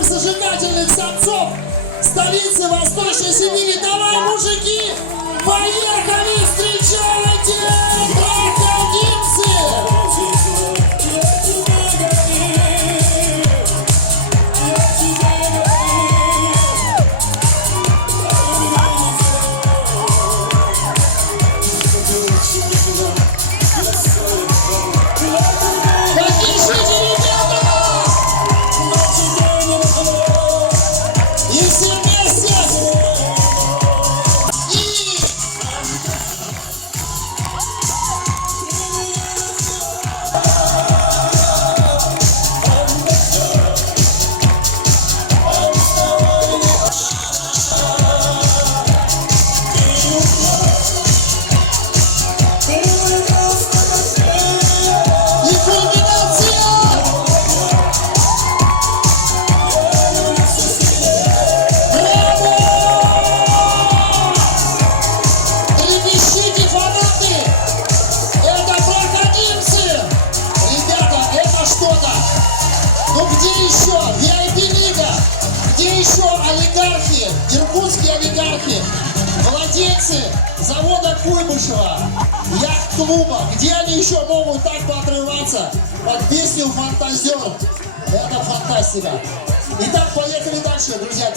самых зажигательных самцов столицы Восточной Сибири. Давай, мужики, поехали, встречайте крокодильцы! Где еще олигархи, иркутские олигархи, владельцы завода Куйбышева, яхт-клуба, где они еще могут так поотрываться под песню «Фантазер»? Это фантастика. Итак, поехали дальше, друзья.